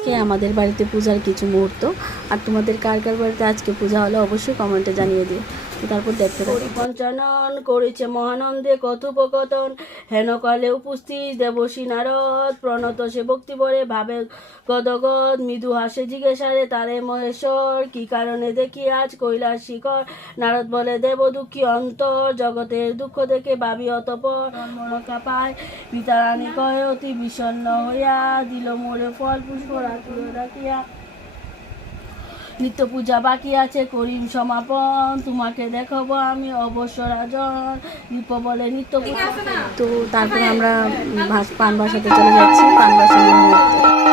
আজকে আমাদের বাড়িতে পূজার কিছু মুহূর্ত। আর তোমাদের কার কার বাড়িতে আজকে পূজা হলো অবশ্যই কমেন্টে জানিয়ে দিও। তারপর দেখতে পারি। পঞ্চানন করেছে মহানন্দে কথোপকথন, হেনকালে উপস্থিত দেবশ্রী নারদ, প্রণত সে ভক্তি ভরে ভাবে গদগদ, মৃদু হাসে জিজ্ঞাসারে তারে মহেশ্বর, কি কারণে দেখি আজ কৈলাস শিখর। নারদ বলে দেব দুঃখী অন্তর, জগতের দুঃখ দেখে ভাবি অতপর মকা পায়। পিতারানী কয় অতি বিষণ্ণ হইয়া, দিল মোরে ফল পুষ্প রাখিল রাখিয়া। নিত্য পূজা বাকি আছে করিম সমাপন, তোমাকে দেখাবো আমি অবশ্য রাজন। দীপ বলে নিত্য পূজা। তো তারপর আমরা পান বাসাতে চলে যাচ্ছি, পান বাসার মুহূর্তে।